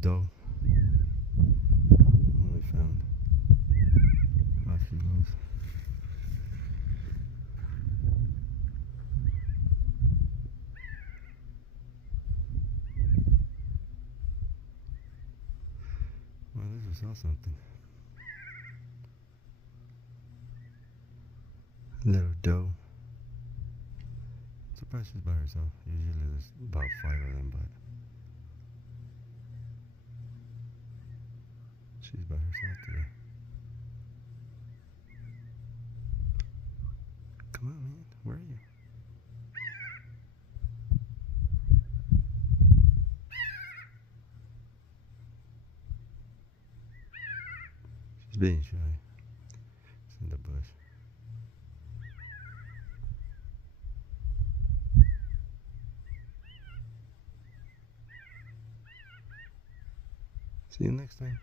doe. Only found 5 kilos. Well, this was saw something. Little doe. Surprised she's by herself. Usually there's about 5 of them, but she's by herself today. Come on, man. Where are you? She's being shy. It's in the bush. See you next time.